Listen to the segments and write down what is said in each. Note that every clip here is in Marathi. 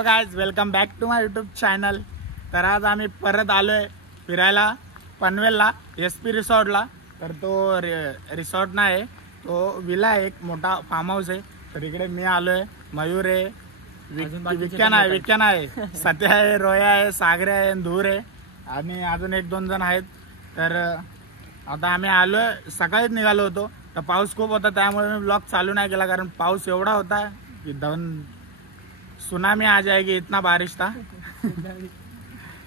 Hello guys, welcome back to my YouTube channel. तर आज आम्ही परत आलोय फिरायला पनवेलला, SP रिसॉर्टला. तर तो रिसॉर्ट नाही, तो विला आहे, एक मोठा फार्म हाऊस आहे. तर इकडे मी आलोय, मयूर आहे, विक्यान आहे, सत्या आहे, रोया आहे, सागरे आहे, धूर आहे आणि अजून 1-2 जण आहेत. तर आता आम्ही आलोय, सकाळीच निघालो होतो. तर पाऊस खूप होता, त्यामुळे मी ब्लॉग चालू नाही केला, कारण पाऊस एवढा होता की सुनामी आ जाएगी, इतना बारिश था.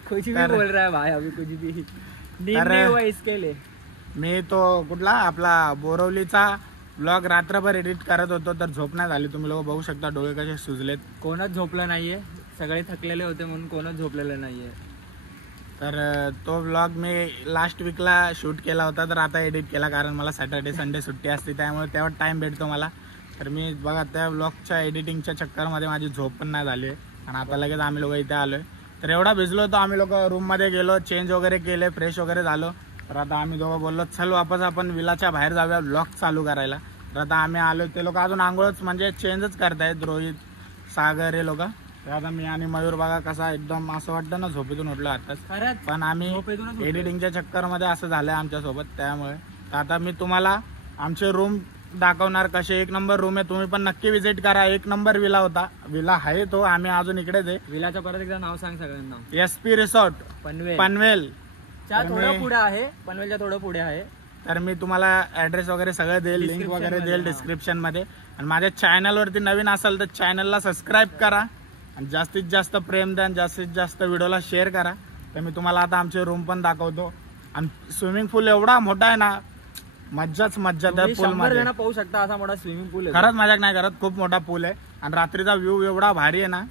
कुछ भी बोल रहा है भाई, अभी कुछ भी नींद नहीं हुआ इसके लिए. मी तो कुठला आपला बोरवलीचा ब्लॉग रात्रभर एडिट करत होतो, तर झोप नाही झाली. तुम्ही लोक बघू शकता डोळे कसे सुजलेत. कोणच झोपलं नाहीये, सगळे थकलेले होते म्हणून कोणच झोपलेलं नाहीये. तर तो ब्लॉग मी लास्ट वीकला शूट केला होता, तर आता एडिट केला, कारण मला सॅटर्डे संडे सुट्टी असते, त्यामुळे तेव्हा टाइम भेटतो मला. तर मी बघा त्या ब्लॉगच्या एडिटिंगच्या चक्करमध्ये माझी झोप पण नाही झाली आहे. आणि आता लगेच आम्ही लोक इथे आलोय. तर एवढा भिजलो होतो, आम्ही लोक रूममध्ये गेलो, चेंज वगैरे केले, फ्रेश वगैरे झालो. तर आता आम्ही दोघं बोललो चल वापस आपण विलाच्या बाहेर जाऊया ब्लॉग चालू करायला. तर आता आम्ही आलो, ते लोक अजून आंघोळच म्हणजे चेंजच करतायत, रोहित, सागर हे लोक. तर आता मी आणि मयूर बघा कसा एकदम असं वाटतं ना झोपेतून उठलो आताच, पण आम्ही एडिटिंगच्या चक्करमध्ये असं झालंय आमच्यासोबत. त्यामुळे तर आता मी तुम्हाला आमचे रूम दाखवणार, कसे 1 नंबर रूम आहे. तुम्ही पण नक्की विजिट करा. 1 नंबर विला होता, विला आहे तो, आम्ही अजून इकडेच आहे. विलाचं परत एकदा नाव सांग सगळ्यांना. SP रिसॉर्ट पनवेल थोडं पुढे आहे, पनवेलच्या थोडं पुढे आहे. तर मी तुम्हाला ऍड्रेस वगैरे सगळं देईल, लिंक वगैरे देईल डिस्क्रिप्शन मध्ये. आणि माझ्या चॅनलवरती नवीन असाल तर चॅनलला सबस्क्राईब करा आणि जास्तीत जास्त प्रेम द्या, जास्तीत जास्त व्हिडिओला शेअर करा. तर मी तुम्हाला आता आमचे रूम पण दाखवतो. आणि स्विमिंग पूल एवढा मोठा आहे ना, मज्जाच मज्जा त्या पूल मध्ये पाहू शकता. असा मोठा स्विमिंग पूल आहे, खरंच मजाक नाही करत, खूप मोठा पूल आहे. आणि रात्रीचा व्ह्यू एवढा भारी आहे ना,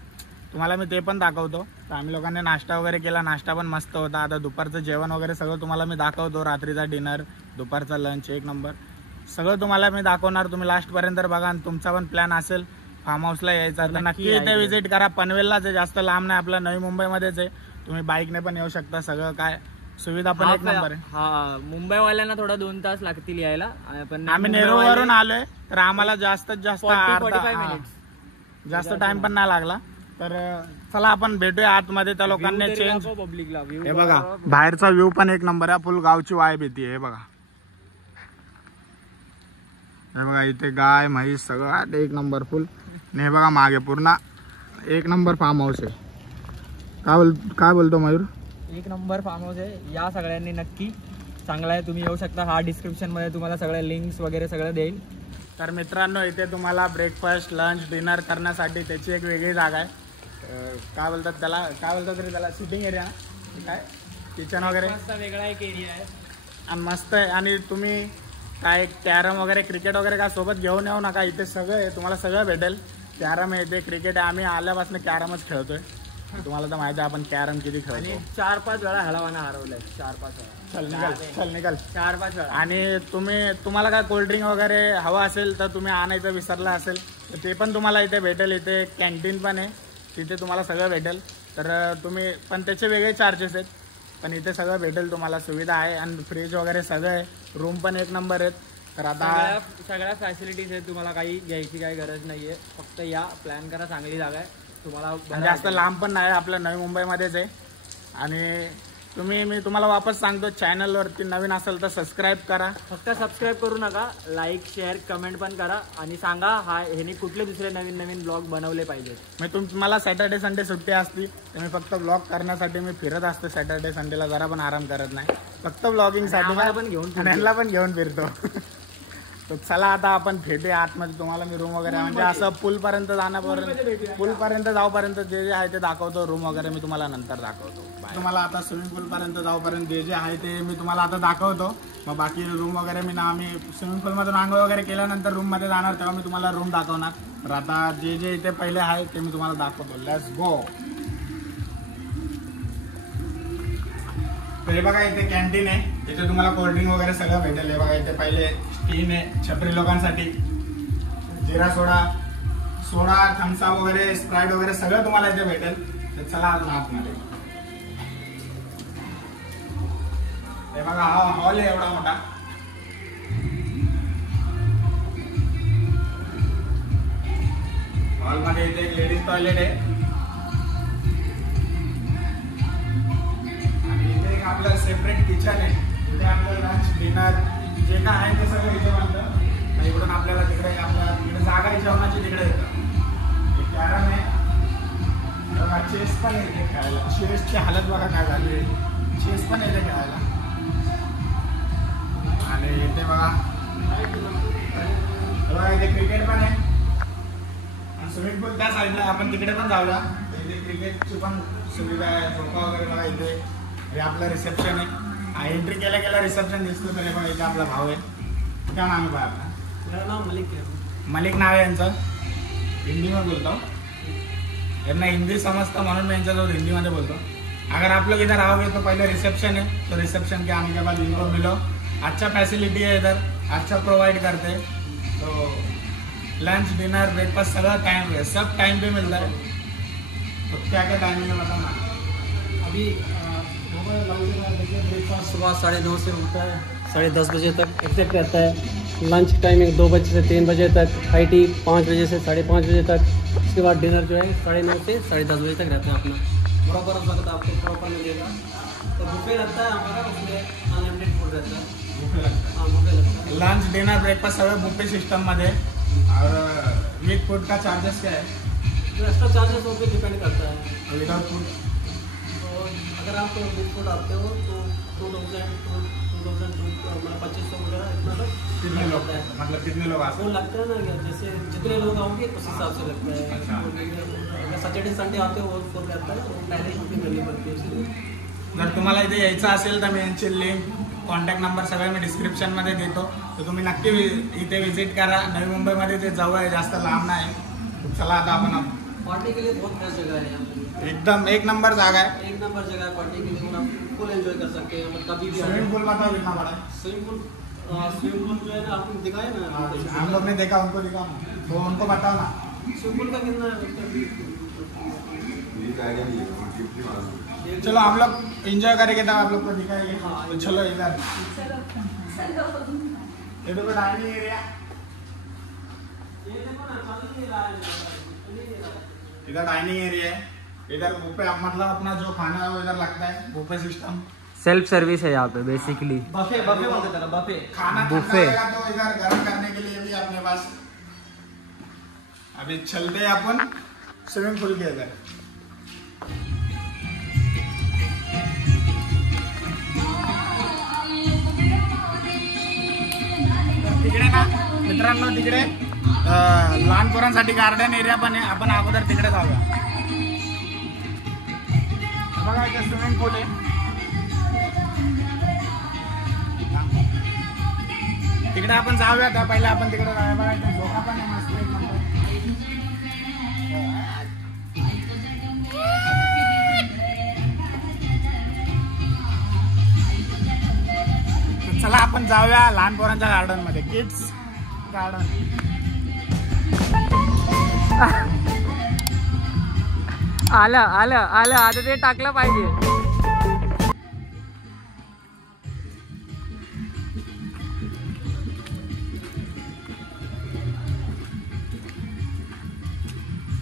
तुम्हाला मी ते पण दाखवतो. तर आम्ही लोकांनी नाश्ता वगैरे केला, नाश्ता पण मस्त होता. आता दुपारचं जेवण वगैरे सगळं तुम्हाला मी दाखवतो, रात्रीचा डिनर, दुपारचा लंच, 1 नंबर सगळं तुम्हाला मी दाखवणार. तुम्ही लास्ट पर्यंत बघा. आणि तुमचा पण प्लॅन असेल फार्म हाऊसला यायचा तर नक्की इथे विजिट करा. पनवेललाच आहे, जास्त लांब नाही, आपला नवी मुंबईमध्येच आहे. तुम्ही बाईकने पण येऊ शकता, सगळं काय सुविधा पण 1 नंबर आहे. हा, मुंबईवाल्यांना थोडा 2 तास लागतील यायला, पण आम्ही नेरूळवरून आलोय, तर आम्हाला जास्तीत जास्त 45 मिनिट, जास्त टाइम पण नाही लागला. तर चला आपण भेटूया आतमध्ये. त्या लोकांनी चेंज पब्लिकला हे बघा, बाहेरचा व्ह्यू पण 1 नंबर आहे, फुल गावची वाईब येते. हे बघा, हे बघा इथे गाय म्हैस सगळं 1 नंबर फुल. हे बघा मागे पूर्ण 1 नंबर फार्म हाऊस आहे. काय बोलतो मयूर? 1 नंबर फार्म हाऊस आहे. या सगळ्यांनी नक्की, चांगला आहे, तुम्ही येऊ शकता. हा डिस्क्रिप्शन मध्ये तुम्हाला सगळ्या लिंक्स वगैरे सगळं देईल. तर मित्रांनो, इथे तुम्हाला ब्रेकफास्ट, लंच, डिनर करण्यासाठी त्याची एक वेगळी जागा आहे. काय बोलतात त्याला, काय बोलतात तरी त्याला, सिटिंग एरिया, काय किचन वगैरे वेगळा एक एरिया आहे आणि मस्त आहे. आणि तुम्ही काय कॅरम वगैरे, क्रिकेट वगैरे काय सोबत घेऊन येऊ नका, इथे सगळं आहे, तुम्हाला सगळं भेटेल. कॅरम आहे इथे, क्रिकेट आहे. आम्ही आल्यापासून कॅरमच खेळतोय. तुम्हाला तर माहिती आहे आपण कॅरम किती खेळतो. 4-5 वेळा हलवाना हरवलंय, 4-5 वेळा. चल निकाल 4-5 वेळा. आणि तुम्हाला काय कोल्ड्रिंक वगैरे हवं असेल तर तुम्ही आणायचं विसरला असेल तर ते पण तुम्हाला इथे भेटेल. इथे कॅन्टीन पण आहे, तिथे तुम्हाला सगळं भेटेल. तर तुम्ही पण त्याचे वेगळे चार्जेस आहेत, पण इथे सगळं भेटेल तुम्हाला, सुविधा आहे. आणि फ्रीज वगैरे सगळं आहे, रूम पण 1 नंबर आहेत. तर आता सगळ्या फॅसिलिटीज आहेत, तुम्हाला काही घ्यायची काही गरज नाहीये. फक्त या, प्लॅन करा, चांगली जागा आहे. तुम्हाला जास्त लांब पण नाही, आपल्या नवी मुंबईमध्येच आहे. आणि मी तुम्हाला वापस सांगतो, चॅनलवरती नवीन असेल तर सबस्क्राईब करा. फक्त सबस्क्राईब करू नका, लाईक, शेअर, कमेंट पण करा. आणि सांगा ह्यानी कुठले दुसरे नवीन ब्लॉग बनवले पाहिजेत. मी मला सॅटर्डे संडे सुट्टी असती, तर मी फक्त ब्लॉग करण्यासाठी मी फिरत असते. सॅटर्डे संडेला जरा पण आराम करत नाही, फक्त ब्लॉगिंगसाठी पण घेऊन फिरतो. तर चला आता आपण भेटूया आतमध्ये. तुम्हाला मी रूम वगैरे म्हणजे असं पूलपर्यंत जाऊपर्यंत जे आहे ते दाखवतो. रूम वगैरे मी तुम्हाला नंतर दाखवतो. तुम्हाला आता स्विमिंग पूलपर्यंत जाऊपर्यंत जे आहे ते मी तुम्हाला आता दाखवतो. मग बाकी रूम वगैरे आम्ही स्विमिंग पूलमधून आंघोळ वगैरे केल्यानंतर रूममध्ये जाणार, तेव्हा मी तुम्हाला रूम दाखवणार. तर आता जे इथे पहिले आहे ते मी तुम्हाला दाखवतो. Let's go. तर हे बघा इथे कॅन्टीन आहे, इथे तुम्हाला कोल्ड्रिंक वगैरे सगळं भेटेल. हे बघा इथे पहिले स्टीम आहे छपरी लोकांसाठी, जिरा सोडा, थम्सअप वगैरे, स्प्राईट वगैरे सगळं तुम्हाला इथे भेटेल. तर चला अजून आतमध्ये. हे बघा हा हॉल आहे एवढा मोठा. हॉलमध्ये इथे एक लेडीज टॉयलेट आहे. आपलं सेपरेट किचन आहे. इथे आपलं लंच डिनर जे काय आहे ते सगळं इथे बनतं. इकडून आपल्याला तिकडे आपल्याला तिकडे जागा आहे जेवणाची तिकडे येतं. कॅरम आहे, चेस पण येते खेळायला. चेसची हालत बघा काय झाली आहे. चेस पण येते खेळायला. आणि इथे बघा इथे क्रिकेट पण आहे. स्विमिंग पूल त्या साईडला आपण तिकडे पण जाऊया. इथे क्रिकेटची पण सुविधा आहे. झोपा वगैरे बघा इथे. हे आपलं रिसेप्शन आहे. एंट्री केल्या केल्या रिसेप्शन दिसतं. तरी पण इथे आपला भाऊ आहे. क्या नाम आहे आपला? मेरा नाम मलिक है. मलिक नाव आहे यांचं. हिंदीमध्ये बोलतो. यांना हिंदी समजतं म्हणून मैं इनसे हिंदी में बोलता हूँ. अगर आप लोग इधर आओगे तो पहले रिसेप्शन है, तो रिसेप्शन के आने के बाद इनको मिलो. अच्छा फैसिलिटी है इधर, अच्छा प्रोवाइड करते हैं. तो लंच डिनर ब्रेकफास्ट सगळं टाइम पे, सब टाइम पे मिलता है. तो क्या क्या टाइमिंग है बताओ ना. अभी देखिए ब्रेकफास्ट सुबह 9:30 से होता है 10:30 बजे तक एग्जैक्ट रहता है. लंच टाइमिंग 2 बजे से 3 बजे तक. हाई टी 5 बजे से 5:30 बजे तक. उसके बाद डिनर जो है 9:30 से 10:30 बजे तक रहता है अपना. बराबर वक्त आपको प्रॉपर मिलेगा. तो बुफे लगता है हमारा, उसमें अनलिमिटेड फूड रहता है. हाँ बुफे लगता है. लंच डिनर ब्रेकफास्ट सगळं बुफे सिस्टम मध्ये. और विथ फूड का चार्जेस क्या है? जो एक्स्ट्रा चार्जेस वो पे डिपेंड करता है. विदाउट फूड तो अगर आप विथ फूड आते हो तो 2000 मतलब 2500 वगैरह इतना तक कितने लोग लगता है. मतलब कितने लोग आते वो लगता है ना, जैसे जितने लोग आओगे उस हिसाब से लगता है. अच्छा. अगर सैटरडे संडे आते हो वो फुल रहता है. वो पहले ही बुकिंग करनी पड़ती है इसलिए. जर तुम्हाला इथे यायचं असेल तर मी यांची लिंक कॉन्टॅक्ट नंबर सगळे मी डिस्क्रिप्शनमध्ये देतो. तर तुम्ही नक्की इथे व्हिजिट करा. नवी मुंबईमध्ये ते जवळ आहे, जास्त लांब नाही. चला आता आपण पार्टी के लिए बहुत बेस्ट जगह है यहाँ पे. एकदम एक नंबर जागा आहे. एक नंबर जगह है पार्टी के लिए. आप फुल एंजॉय कर सकते हैं. मतलब कभी भी स्विमिंग पूल बताओ कितना बड़ा है? स्विमिंग पूल जो है ना आपको दिखाया ना. हम लोग ने देखा, उनको दिखा तो उनको बताओ ना. स्विमिंग पूल का कितना चलो हम लोग एंजॉय करेंगे तब आप लोग को दिखाएंगे. तो चलो इधर ये देखो डाइनिंग एरिया. इधर डाइनिंग एरिया है. इधर बुफे मतलब अपना जो खाना है वो इधर लगता है. बुफे सिस्टम सेल्फ सर्विस है यहाँ पे बेसिकली. बफे बोलते हैं बफे. खाना बुफे तो इधर गर्म करने के लिए भी अपने पास. अभी चलते हैं अपन स्विमिंग पूल के इधर. तिकडे ना मित्रांनो, तिकडे लहान पोरांसाठी गार्डन एरिया पण आहे. आपण अगोदर तिकडे जाऊया. बघा इथे स्विमिंग पूल आहे. तिकडे आपण जाऊया. त्या पहिले आपण तिकडे जाऊया. बघा इथे झोका पण आहे मस्त एक नंबर. चला आपण जाऊया लहान पोरांच्या गार्डन मध्ये. Kids garden. आलं आता ते टाकलं पाहिजे.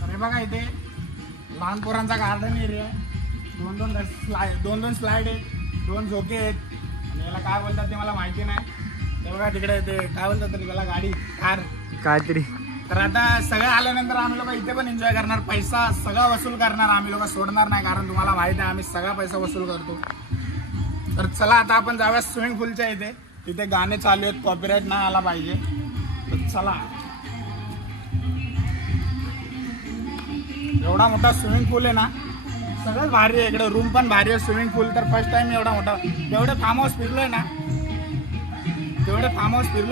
अरे बघा इथे लहान पोरांचा गार्डन एरिया आहे. दोन स्लाइड आहेत, 2 झोके आहेत. आणि याला काय बोलतात ते मला माहिती नाही. ते बघा तिकडे ते काय बोलतात तरी त्याला, गाडी कार काहीतरी. तर आता सगळं आल्यानंतर आम्ही लोक इथे पण एन्जॉय करणार. पैसा सगळा वसूल करणार. आम्ही लोक सोडणार नाही, कारण तुम्हाला माहिती आहे आम्ही सगळा पैसा वसूल करतो. तर चला आता आपण जाऊया स्विमिंग पूलच्या इथे. तिथे गाणे चालू आहेत, कॉपीराईट नाही आला पाहिजे. तर चला. एवढा मोठा स्विमिंग पूल आहे ना, सगळंच भारी आहे. इकडे रूम पण भारी आहे. स्विमिंग पूल तर फर्स्ट टाइम एवढा मोठा. जेवढे फार्म हाऊस फिरलोय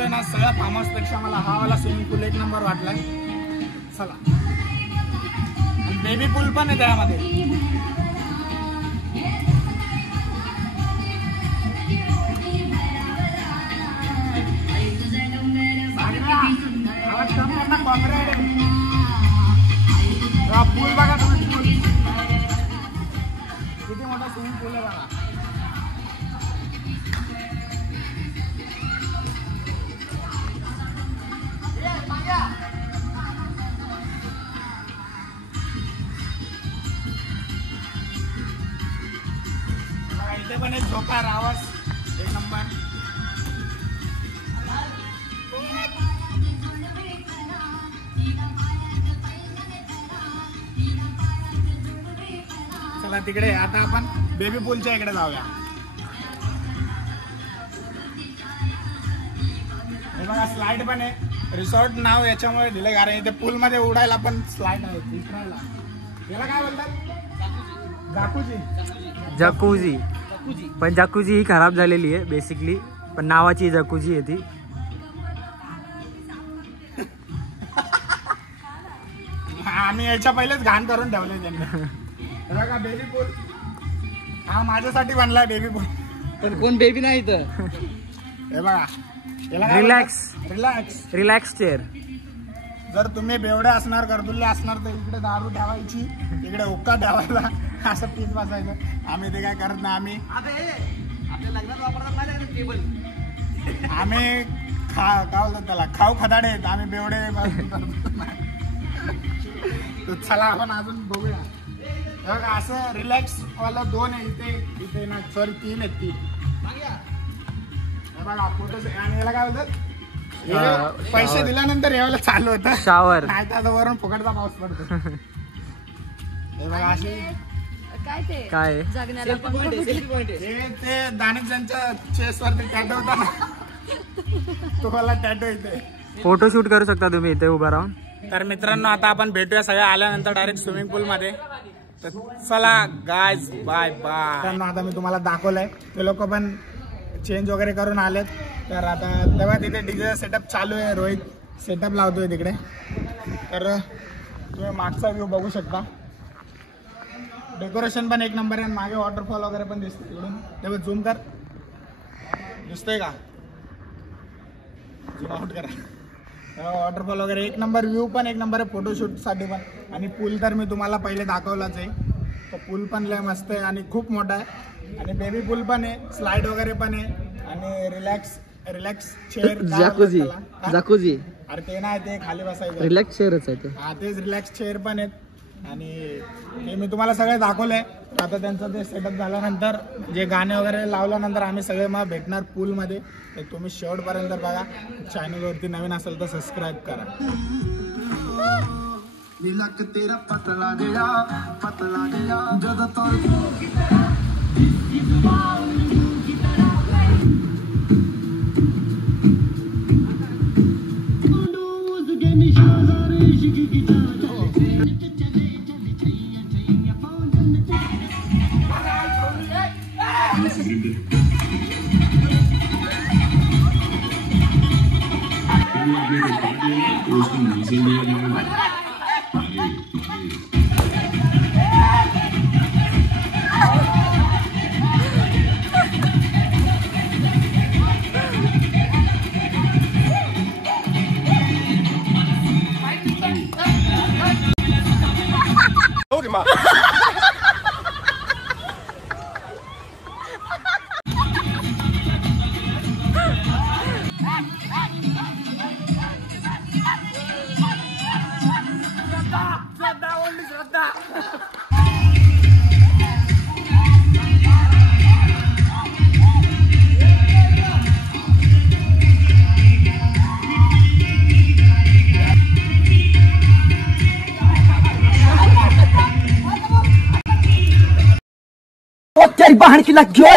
ना, सगळ्या फार्म हाऊस पेक्षा मला हा वाला स्विमिंग पूल एक नंबर वाटलाय. चला. बेबी पूल पण आहे त्यामध्ये. आवाज कमी आहे ना, कॉपीराईट आहे. पूल बघा तुम्ही. पूल किती मोठा स्विमिंग पूल आहे बघा. मोठा रावस एक नंबर. चला तिकडे आता आपण बेबी पूलच्या इकडे जाऊया. हे बघा स्लाइड पण आहे. रिसॉर्ट नाव याच्यामुळे दिले कारण इथे पूल मध्ये उडायला पण स्लाइड आहे. याला काय बोलतात? जकूझी. पण जकूझी ही खराब झालेली आहे बेसिकली, पण नावाची जकूझी आहे ती. आम्ही याच्या पहिलेच घाण करून ठेवले त्यांनी. बघा बेबी पूल हा माझ्यासाठी बनलाय बेबी पूल. पण कोण बेबी नाही तर हे बघा रिलॅक्स चेअर. जर तुम्ही बेवडे असणार गर्दुल्ले असणार तर इकडे दारू ठेवायची, इकडे हुक्का ठेवायला, असं पीत बसायचं. आम्ही ते काय करत नाही. आम्ही काय बोलतात त्याला खाऊ खदाडे आहेत आम्ही बेवडे. चला आपण अजून बघूया. बघा असं रिलॅक्स वाला 2 आहे इथे ना, सॉरी 3 आहेत. 3 बघा फोटोज. आणि याला काय बोलतात? पैसे दिल्यानंतर यावेळेला चालू होतं शॉवर. नाही तर आता वरून फुकटचा पाऊस पडतो. हे बघा असे काय ते दानिश ज्यांच्या चेस्ट वरती टॅटो होता ना, तुम्हाला टॅटो येते. फोटोशूट करू शकता तुम्ही इथे उभा राहून. तर मित्रांनो आता आपण भेटूया सगळ्या आल्यानंतर डायरेक्ट स्विमिंग पूल मध्ये. तर चला गायज बाय बाय. आता मी तुम्हाला दाखवलंय ते लोक पण चेंज वगैरे करून आलेत. तर आता तेव्हा तिथे डीजे सेटअप चालू आहे. रोहित सेटअप लावतोय तिकडे. तर तुम्ही मागचा व्ह्यू बघू शकता. डेकोरेशन पण एक नंबर आहे. मागे वॉटरफॉल वगैरे पण दिसते तिकडून. तेव्हा झूम कर, दिसतोय का? झूम आउट करा. वॉटरफॉल वगैरे एक नंबर. व्ह्यू पण एक नंबर आहे फोटोशूटसाठी पण. आणि पूल तर मी तुम्हाला पहिले दाखवलाच आहे. तो पूल पण लय मस्त आहे आणि खूप मोठा आहे. आणि बेबी पूल पण आहे, स्लाइड वगैरे पण आहे. आणि रिलॅक्स चेअर. जकूझी अरे ते नाही, ते खाली बसायचं रिलॅक्स चेअरच आहे ते. हा तेच रिलॅक्स चेअर पण आहेत. आणि ते मी तुम्हाला सगळे दाखवलंय. आता त्यांचं ते सेटअप झाल्यानंतर जे गाणे वगैरे लावल्यानंतर आम्ही सगळे मग भेटणार पूलमध्ये. तर तुम्ही शेवटपर्यंत बघा. चॅनलवरती नवीन असेल तर सबस्क्राईब करा. बाहर की लग गया.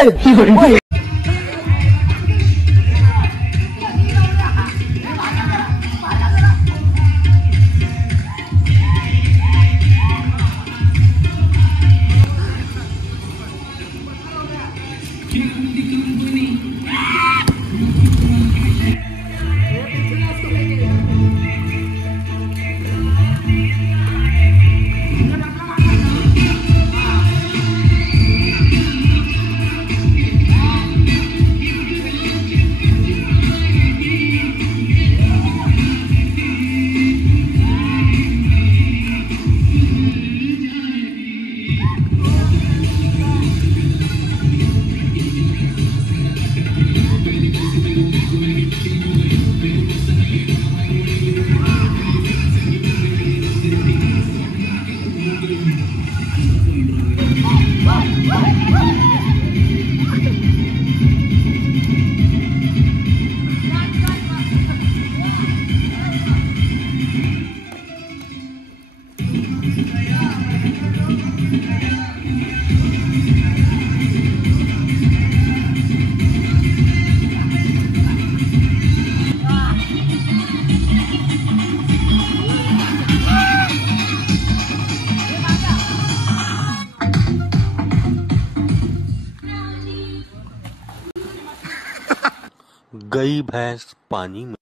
गई भैंस पानी में।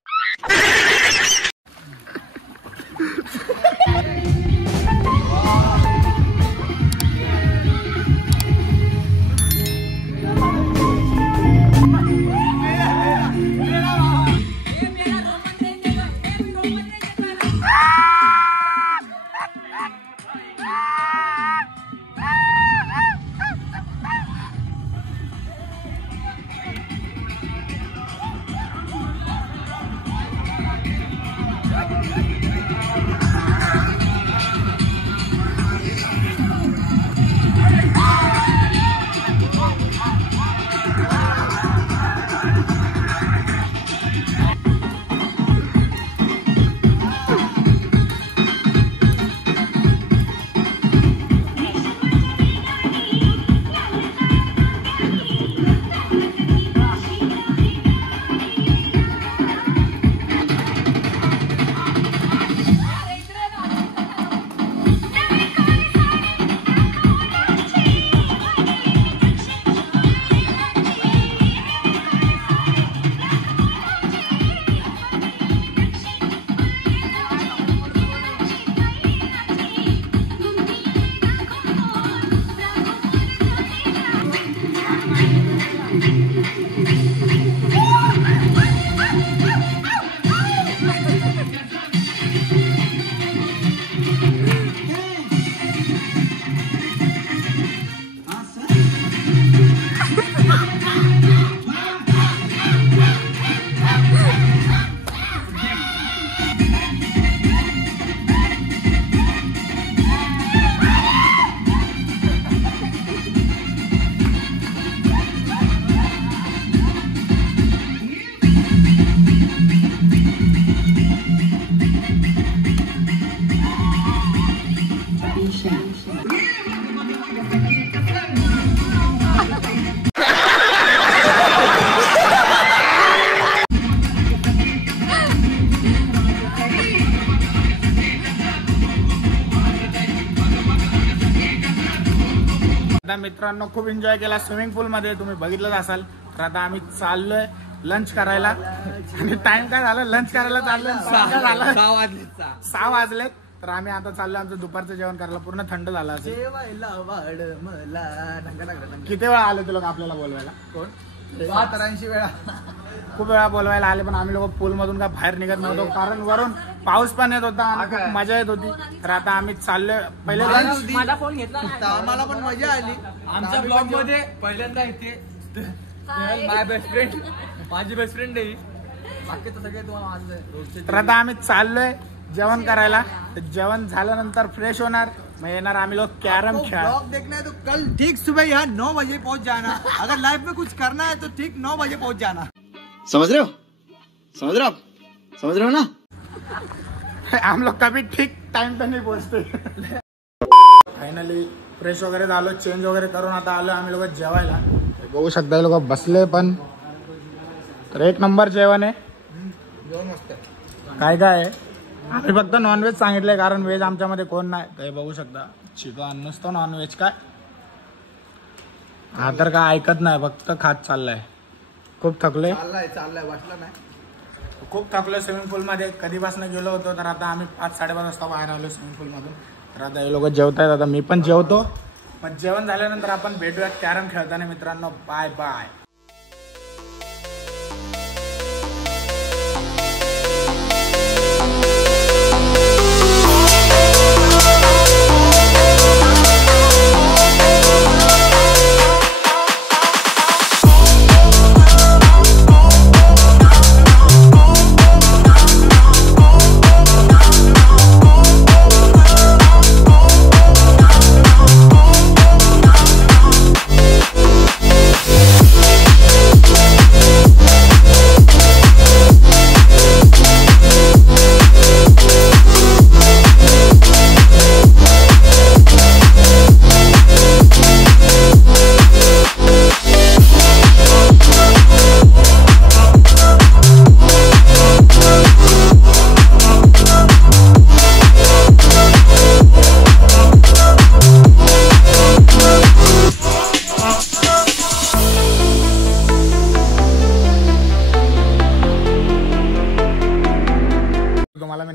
मित्रांनो खूप एन्जॉय केला स्विमिंग पूल मध्ये, तुम्ही बघितलंच असाल. तर आता आम्ही चाललोय लंच करायला आणि टाइम काय झाला लंच करायला चाललोय 6 वाजलेत. तर आम्ही आता चाललोय आमचं दुपारचं जेवण करायला. पूर्ण थंड झालं असेल. किती वेळा आले तुला आपल्याला बोलवायला? कोण 83 वेळा खूप वेळा बोलवायला आले, पण आम्ही लोक पूल मधून का बाहेर निघत नव्हतो, कारण वरून पाऊस पण येत होता आणि खूप मजा येत होती. तर आता आम्ही चाललोय. पहिले माझा फोन घेतला, आम्हाला पण मजा आली. आमच्या ब्लॉग मध्ये पहिल्यांदा इथे माय बेस्ट फ्रेंड, माझी बेस्ट फ्रेंड आहे, बाकी तर सगळे तुम्हाला. तर आता आम्ही चाललोय जेवण करायला. तर जेवण झाल्यानंतर फ्रेश होणार, मग येणार आम्ही लोग कैरम खेल. ब्लॉग देखना है तो कल ठीक सुबह यहाँ 9 बजे पहुंच जाना. अगर लाइफ में कुछ करना है तो ठीक 9 बजे पहुंच जाना. समझ रहे हो? समझ रहे हो? समझ रहे हो ना? हम लोग कभी ठीक टाइम पे नहीं पोहोचते. फायनली फ्रेश वगैरे झालो, चेंज वगैरे करून आता आलो आम्ही लोक जेवायला. बघू शकता हे लोक बसले पण. तर एक नंबर जेवण आहे. काय काय आहे, आम्ही फक्त नॉनव्हेज सांगितलंय कारण व्हेज आमच्यामध्ये कोण नाही. ते बघू शकता चिकन नुसतं, नॉनव्हेज काय हा तर काय ऐकत नाही, फक्त खात चाललाय. खूप थकले, चाललाय वाटलं नाही. खूप थकलो स्विमिंग पूल मध्ये. कधीपासून गेलो होतो, तर आता आम्ही 5-5:30 वाजता बाहेर आलो स्विमिंग पूल मधून. तर आता हे लोक जेवतायत, आता मी पण जेवतो. मग जेवण झाल्यानंतर आपण भेटूयात कॅरम खेळताना मित्रांनो. Bye bye.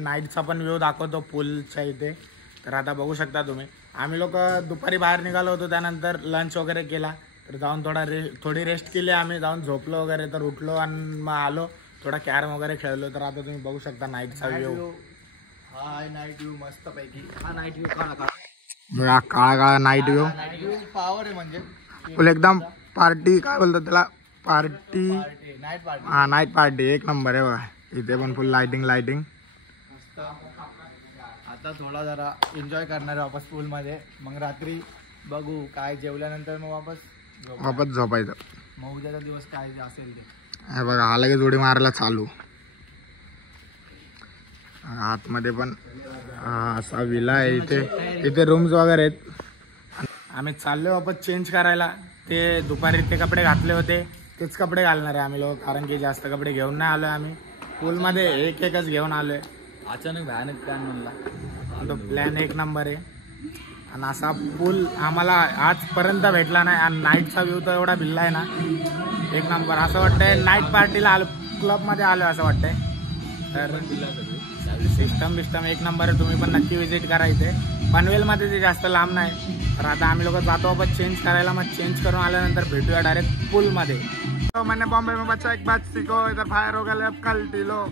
नाईटचा पण व्ह्यू दाखवतो पूलच्या इथे. तर आता बघू शकता तुम्ही. आम्ही लोक दुपारी बाहेर निघालो होतो, त्यानंतर लंच वगैरे केला, तर जाऊन थोडी रेस्ट केली. आम्ही जाऊन झोपलो वगैरे, तर उठलो आणि मग आलो, थोडा कॅरम वगैरे खेळलो. तर आता तुम्ही बघू शकता नाईटचा व्ह्यू. हा नाईट व्ह्यू मस्त पैकी. हा नाईट व्ह्यू काळा काळा नाईट व्ह्यू पावर आहे म्हणजे फुल एकदम पार्टी, काय बोलतात त्याला, पार्टी. Night party. हा नाईट पार्टी एक नंबर आहे बघा. इथे पण फुल लाइटिंग. आता थोडा जरा एन्जॉय करणार वापस पूल मध्ये. मग रात्री बघू काय जेवल्यानंतर मग वापस झोपायचं. मग उद्याचा दिवस काय जे असेल ते. हे बघा हा लगेच उडी मारायला चालू. आतमध्ये पण असा विला आहे. इथे रूम्स वगैरे आहेत. आम्ही चाललो वापस चेंज करायला. ते दुपारी ते कपडे घातले होते तेच कपडे घालणार आहे आम्ही लोक, कारण की जास्त कपडे घेऊन नाही आलोय आम्ही. पूलमध्ये एकच घेऊन आलोय. अचानक भयानक प्लॅन म्हणला. तो प्लॅन एक नंबर आहे. आणि असा पूल आम्हाला आजपर्यंत भेटला नाही. आणि नाईटचा व्ह्यू तर एवढा भिल्ला आहे ना, एक नंबर. असं वाटतंय नाईट पार्टीला आलो, क्लबमध्ये आलो असं वाटतंय. तर सिस्टम एक नंबर आहे. तुम्ही पण नक्की विजिट करा इथे. पनवेलमध्ये ते जास्त लांब नाही. तर आता आम्ही लोक जातो आपण चेंज करायला. मग चेंज करून आल्यानंतर भेटूया डायरेक्ट पूलमध्ये. मैंने बॉम्बे में बच्चा एक बात सीखो, इधर फायर हो गया, अब कल्टी लो.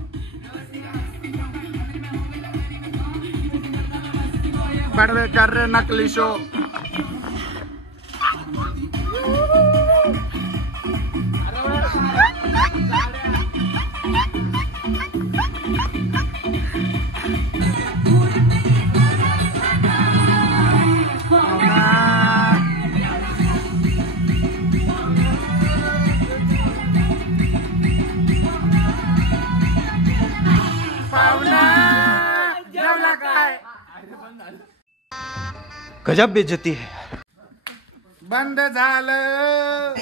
बड़वे कर रहे नकली शो. गजब बेइज्जती है. बंद झालं.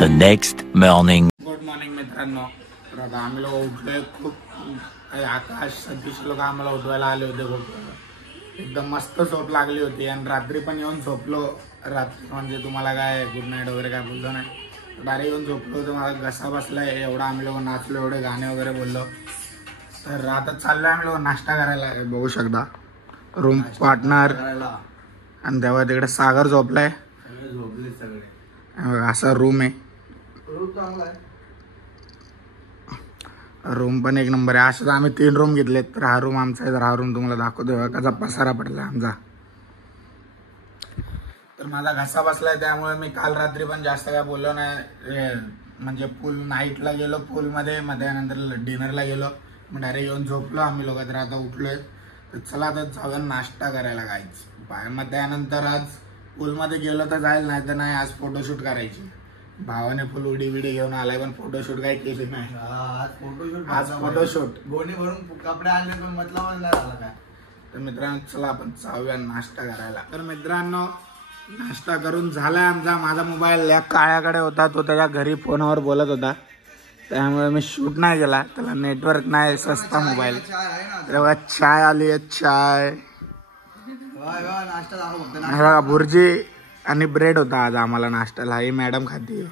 The next morning. Good morning मित्रांनो. तर आता आम्ही लोक उठलोय. खूप आकाश सतीश लोक आम्हाला उठवायला आले होते. खूप एकदम मस्त झोप लागली होती. आणि रात्री पण येऊन झोपलो. रात्री म्हणजे तुम्हाला काय गुड नाईट वगैरे काय बोललो नाही, डायरेक्ट येऊन झोपलो होतो. मला घसा बसलाय एवढा. आम्ही लोक नाचलो, एवढे गाणे वगैरे बोललो. तर आता चाललोय आम्ही लोक नाश्ता करायला. बघू शकता रूम पार्टनर. आणि तेव्हा तिकडे सागर झोपलाय. झोपले सगळे. असा रूम आहे. रूम चांगला आहे. रूम पण एक नंबर आहे. असं आम्ही 3 रूम घेतलेत. तर हा रूम आमचा आहे. तर हा रूम तुम्हाला दाखवतो कसा पसारा पडला आमचा. तर माझा घसा बसलाय, त्यामुळे मी काल रात्री पण जास्त काय बोललो नाही. म्हणजे पूल नाईटला गेलो पूलमध्ये, मग त्यानंतर डिनरला गेलो, मग डायरेक्ट येऊन झोपलो आम्ही लोक. तर आता उठलोय. तर चला आता जाऊया नाश्ता करायला गायच. मग त्यानंतर आज पूलमध्ये गेलो तर जाईल, नाही तर नाही. आज फोटोशूट करायची. भावाने फुल उडी बिडी घेऊन आलाय, पण फोटोशूट काही केली नाही. आज फोटोशूट गोणी भरून कपडे आणले पण मतलब नाही झाला काय. तर मित्रांनो चला आपण जाऊया नाश्ता करायला. तर मित्रांनो नाश्ता करून झालाय आमचा. माझा मोबाईल या काळ्याकडे होता, तो त्याच्या घरी फोनवर बोलत होता, त्यामुळे मी शूट नाही केला. त्याला नेटवर्क नाही, सस्ता मोबाईल. तेव्हा चाय आली आहे. चाय नाश्ता भुर्जी आणि ब्रेड होता आज आम्हाला नाश्त्याला. ही मॅडम खाती.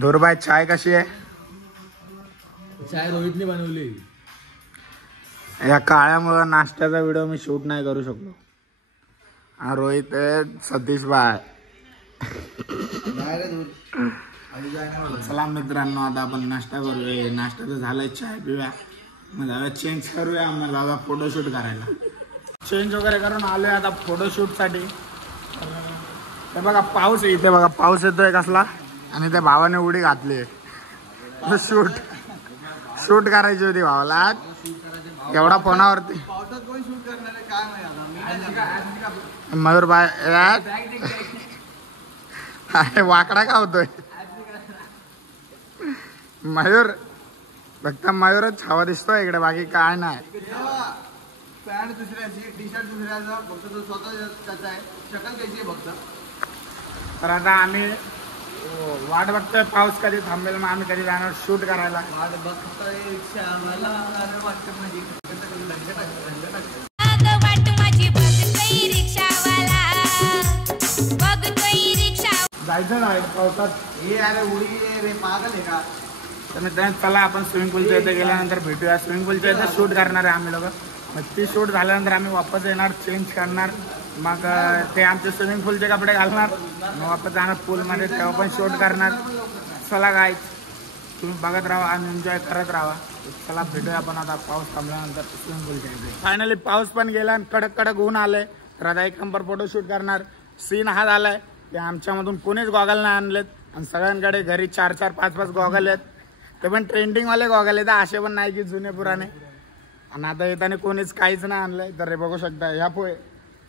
धुरबाई चाय कशी आहे? चाय रोहितने बनवली. या काळ्यामुळे नाश्त्याचा व्हिडिओ मी शूट नाही करू शकलो. हा रोहित सतीश बाय. चला मित्रांनो आता आपण नाश्ता करूया. नाश्ता तर झालाय, चाय पिऊया, मग जाऊया चेंज करूया. मग जाऊया फोटोशूट करायला. चेंज वगैरे करून आलोय आता फोटोशूटसाठी. ते बघा पाऊस इथे बघा पाऊस येतोय कसला आणि त्या भावाने उडी घातली शूट करायची होती भावाला एवढा फोनावरती मयूर बाय अरे वाकडा का होतोय मयूर फक्त मयूरच हवा दिसतोय इकडे बाकी काय नाही पॅन्ट दुसऱ्याची टी शर्ट दुसऱ्याचा फक्त तो स्वतः त्याचा आहे शकल त्याची फक्त. तर आता आम्ही वाट बघतोय पाऊस कधी थांबेल मग आम्ही कधी जाणार शूट करायला. वाट बघतोय रिक्षा मला वाटतं म्हणजे जायचं नाही पावसात हे अरे उडी रे पागल आहे का. तर मित्रांनो चला आपण स्विमिंग पूलच्या इथे गेल्यानंतर भेटूया. स्विमिंग पूलच्या इथे शूट करणार आहे आम्ही लोक. मग ती शूट झाल्यानंतर आम्ही वापस येणार चेंज करणार मग ते आमचे स्विमिंग पूलचे कपडे घालणार मग वापस जाणार पूलमध्ये तेव्हा पण शूट करणार. चला गाईज तुम्ही बघत राहा आणि एन्जॉय करत राहा. चला भेटूया आपण आता पाऊस थांबल्यानंतर स्विमिंग पूलच्या इथे. फायनली पाऊस पण गेला आणि कडक कडक ऊन आले तर आता एक नंबर फोटोशूट करणार. सीन हा झालाय ते आमच्यामधून कोणीच गॉगल नाही आणलेत आणि सगळ्यांकडे घरी 4-4, 5-5 गॉगल आहेत. ते पण ट्रेंडिंगवाले गॉगल आहेत असे पण नाही की जुने पुराणे. आणि आता येताना कोणीच काहीच नाही आणलंय तर हे बघू शकता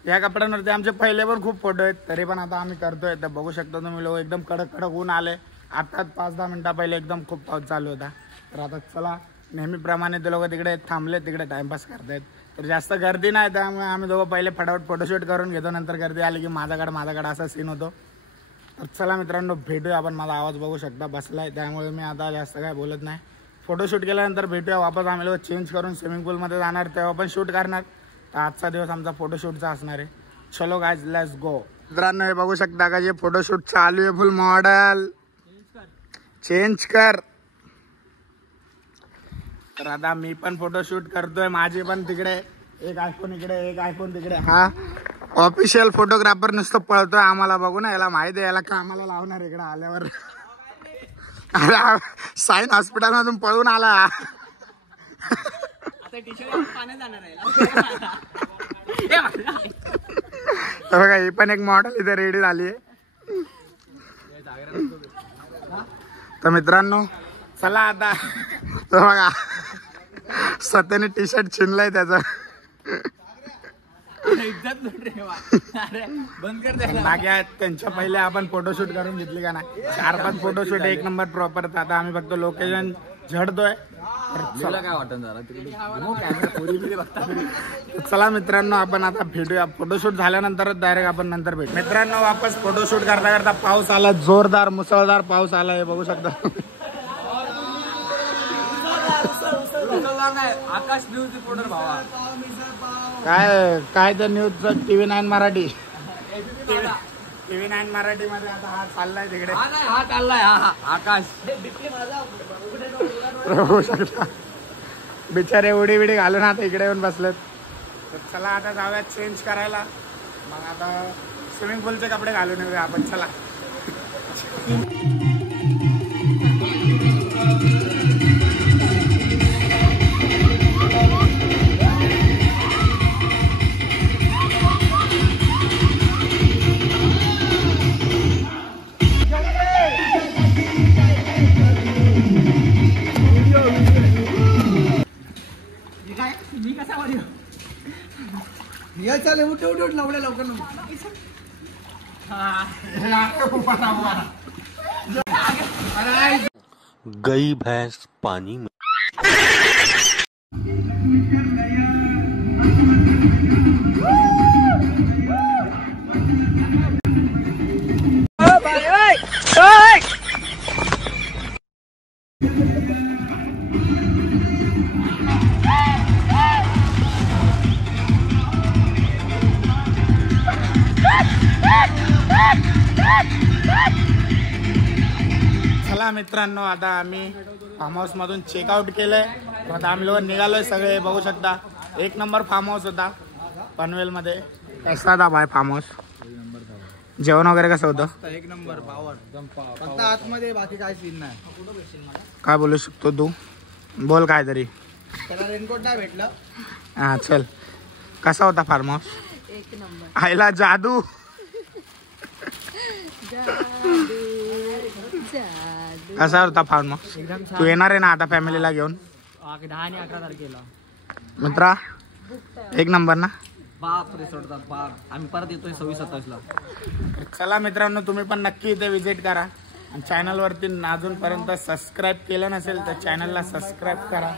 या कपड्यांवरती आमचे पहिले पण खूप फोटो आहेत तरी पण आता आम्ही करतोय. तर बघू शकता तुम्ही लोक एकदम कडक कडक ऊन आले. आताच 5-10 मिनिटा पहिले एकदम खूप पाऊस चालू होता. तर आता चला नेहमीप्रमाणे ते लोक तिकडे थांबले तिकडे टाइमपास करतायत तर जास्त गर्दी नाही त्यामुळे आम्ही दोघं पहिले फटाफट फोटोशूट करून घेतो नंतर गर्दी आली की माझ्याकडे असा सीन होतो. तर चला मित्रांनो भेटूया आपण. माझा आवाज बघू शकता बसलाय त्यामुळे मी आता जास्त काय बोलत नाही. फोटोशूट केल्यानंतर भेटूया वापस. आम्ही लोक चेंज करून स्विमिंग पूलमध्ये जाणार तेव्हा पण शूट करणार. तर आजचा दिवस आमचा फोटोशूटचा असणार आहे. चलो गाइस लेट्स गो. मित्रांनो हे बघू शकता का जे फोटोशूट चालू आहे फुल मॉडेल चेंज कर. तर आता मी पण फोटोशूट करतोय. माझे पण तिकडे एक आयफोन इकडे एक आयफोन तिकडे. हा ऑफिशियल फोटोग्राफर नुसतं पळतोय आम्हाला बघू ना. याला माहिती आहे याला कामाला लावणार इकडे आल्यावर. साईन हॉस्पिटल मधून पळून आला. बघा ही पण एक मॉडेल इथे रेडी झाली आहे. तर मित्रांनो चला आता बघा स्वतःने टी शर्ट छिनलाय त्याचा. बाकी आहेत त्यांच्या पहिले आपण फोटोशूट करून घेतली का नाही. 4-5 फोटोशूट एक नंबर प्रॉपर. आता आम्ही फक्त लोकेशन झडतोय. चला मित्रांनो आपण आता भेटूया. फोटोशूट झाल्यानंतरच डायरेक्ट आपण नंतर भेटू. मित्रांनो वापस फोटोशूट करता करता पाऊस आला. जोरदार मुसळधार पाऊस आला हे बघू शकता. आकाश न्यूज रिपोर्टर भावा काय तर news TV9 Marathi. TV9 Marathi मध्ये आता हा चाललाय तिकडे. हा चाललाय आकाश. बघू शकता बिचारे उडी बिडी घालून आता इकडे येऊन बसलेत. तर चला आता जाऊया चेंज करायला. मग आता स्विमिंग पूलचे कपडे घालून येऊया आपण. चला चालेल उठ लवड्या लवकर गई भैंस पानी में. चला मित्रांनो आता आम्ही फार्म हाऊस मधून चेकआउट केलंय. आता आम्ही लोक निघालोय सगळे बघू शकता. एक नंबर फार्म हाऊस होता पनवेल मध्ये. कसा होता भाई फार्म हाऊस. जेवण वगैरे कसं होतं. एक नंबर पावर फक्त आतमध्ये बाकी काय सीन नाही. काय बोलू शकतो तू बोल काय तरी. त्याला रेनकोट नाही भेटलं. हा चल कसा होता फार्म हाऊस. एक नंबर. आईला जादू कसा होता फार्म हाऊस? एकदम तू येणार आहे ना आता फॅमिलीला घेऊन? 10 आणि 11 तारखेला. मित्रा एक नंबर ना. बाप रिसॉर्ट बाप. आम्ही परत येतोय 26-27 ला. चला मित्रांनो, तुम्ही पण नक्की इथे विजिट करा आणि चॅनलवरती अजूनपर्यंत सबस्क्राईब केलं नसेल तर चॅनलला सबस्क्राईब करा.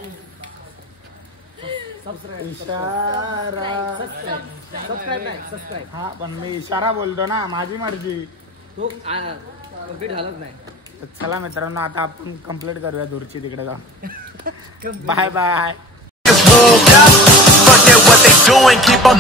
इशारा हा पण मी इशारा बोलतो ना, माझी मर्जी. तो कंप्लीट झालंच नाही. तर चला मित्रांनो, आता आपण कंप्लीट करूया दूरची तिकडे जाऊन. Bye bye. Forget what they doing, keep on